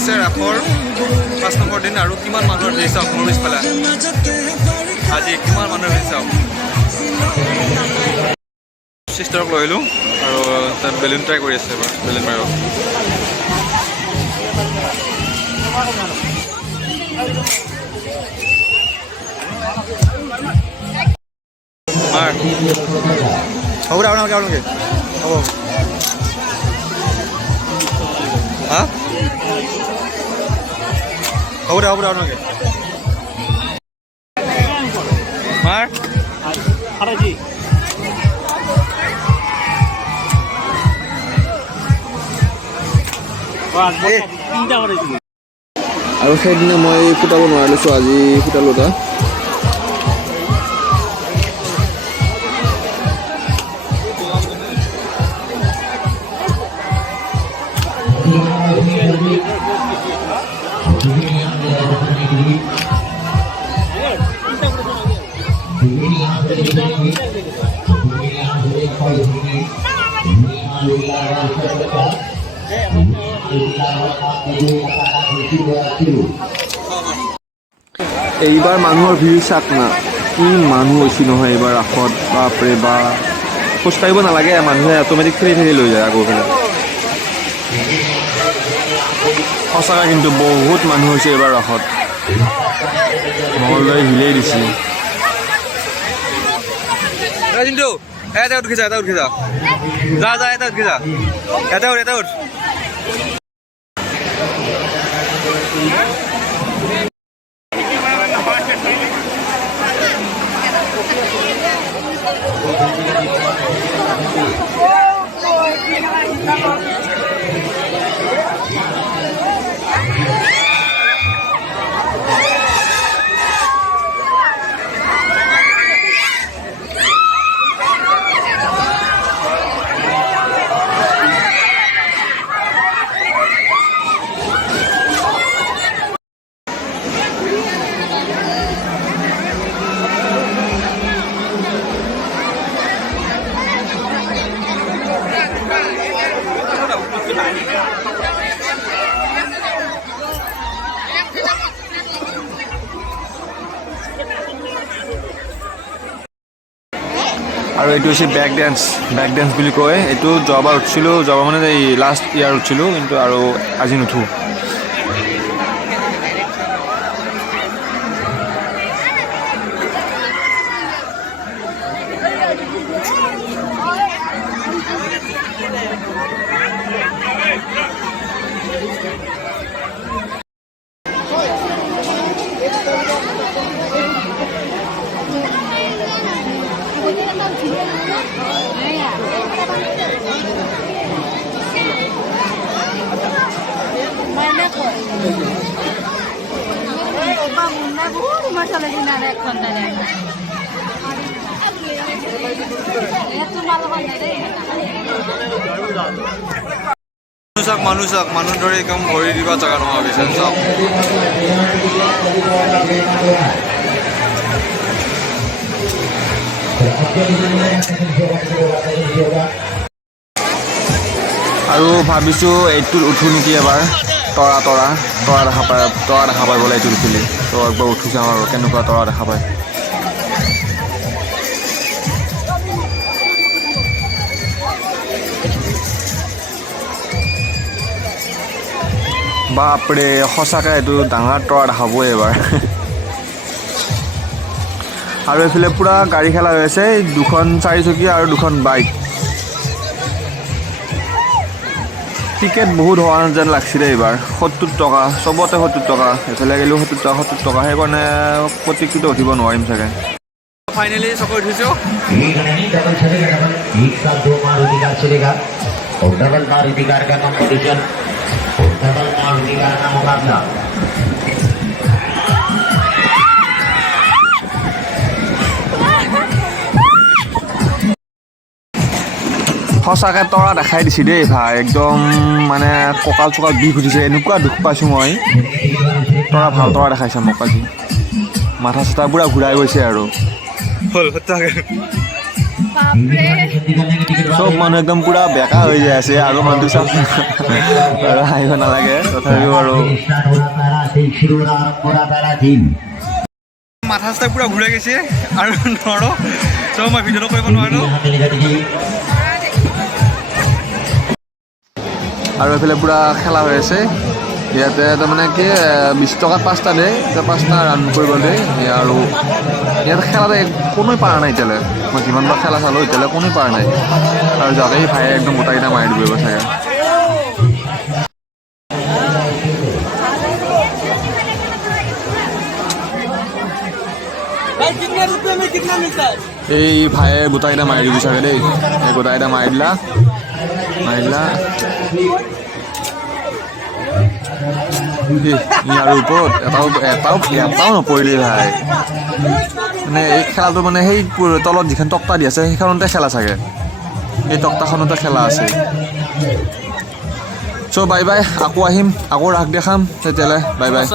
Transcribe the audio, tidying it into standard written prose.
হৈছে ৰাসৰ 5 নম্বৰ দিন আৰু কিমান মানুহৰ ভিৰ চাওক মোৰ পিছফালে আজি কিমান মানুহৰ ভিৰ চাওক চিষ্টাৰক লৈ আহিলোঁ আৰু তাত বেলুন ট্ৰাই কৰি আছে এবাৰ বেলুন মাৰিব মাৰ হ'ব দে আপোনালোকে হ'ব হা হ'ব দে আপোনালোকে মাৰ আৰু সেইদিনা মই ফুটাব নোৱাৰিছোঁ আজি ফুটালোঁ এটা এইবাৰ মানুহৰ ভিৰ চাক না কি মানুহ হৈছি নহয় এইবাৰ ৰাসত বাপৰে বা খোজ কাঢ়িব নালাগে মানুহে অট'মেটিক ঠেলি ঠেলি লৈ যায় আগৰ ফালে সঁচাকৈ কিন্তু বহুত মানুহ হৈছে এইবাৰ ৰাসত মঙলদৈ হিলেই দিছে কিন্তু এটা উঠি যা যা এটা উঠি যা এটা উঠ আৰু এইটো হৈছে বেক ডেন্স বুলি কয় এইটো যোৱাবাৰ উঠিছিলোঁ যোৱাবাৰ মানে এই লাষ্ট ইয়াৰ উঠিছিলোঁ কিন্তু আৰু আজি নুঠোঁ মানুহ ধৰি একদম ভৰি দিব জেগা নোহোৱা হৈছে চাওক আৰু ভাবিছোঁ এইটোত উঠোঁ নেকি এবাৰ তৰা দেখা পাই বোলে এইটোত উঠিলে তো একবাৰ উঠি যাওঁ আৰু কেনেকুৱা তৰা দেখা পায় বাপৰে সঁচাকৈ এইটো ডাঙৰ তৰা দেখাবই এবাৰ আৰু এইফালে পূৰা গাড়ী খেলা হৈ আছে 2খন 4চকীয়া আৰু 2খন বাইক টিকেট বহুত হোৱা যেন লাগিছিলে এইবাৰ 70 টকা চবতে 70 টকা এইফালে গ'লেও 70 টকা সেইকাৰণে প্ৰত্যেকটোতে উঠিব নোৱাৰিম চাগে ফাইনেলি চকু উঠিছোঁ সঁচাকৈ তৰা দেখাই দিছে দেই ভাই একদম মানে কঁকাল চকাল বিষ উঠিছে এনেকুৱা দুখ পাইছোঁ মই ভাল তৰা দেখাইছে মোক আজি মাথা চাথা পুৰা ঘূৰাই গৈছে আৰু হ'ল চব মানুহ একদম পুৰা বেকা হৈ যায় আছে আৰু মানুহটো চাওক আৰু হাঁহিব নালাগে তথাপিও আৰু মাথা চাথা পুৰা ঘূৰাই গৈছে আৰু নৰ চ' মই ভিডিঅ'টো কৰিব নোৱাৰিলোঁ। আৰু এইফালে পুৰা খেলা হৈ আছে ইয়াতে তাৰমানে কি 20 টকাত 5টা দিয়ে এতিয়া 5টা ৰান কৰিব দিয়ে আৰু ইয়াত খেলাতে কোনোৱে পৰা নাই এতিয়ালৈ মই যিমানবাৰ খেলা চালোঁ এতিয়ালৈ কোনোৱে পৰা নাই আৰু যাতে এই ভাইয়ে একদম গোটাকেইটা মাৰি দিব চাগে। এই ভাইয়ে গোটাকেইটা মাৰি দিব চাগে দেই এই গোটাকেইটা মাৰি দিলা ইয়াৰ ওপৰত এটাও নপৰিলে ভাই মানে এই খেলাটো মানে সেই তলত যিখন তক্তা দি আছে সেইখনতে খেলা চাগে এই তক্তাখনতে খেলা আছে। চ' বাই বাই আকৌ আহিম আকৌ ৰাস দেখাম তেতিয়াহ'লে বাই বাই।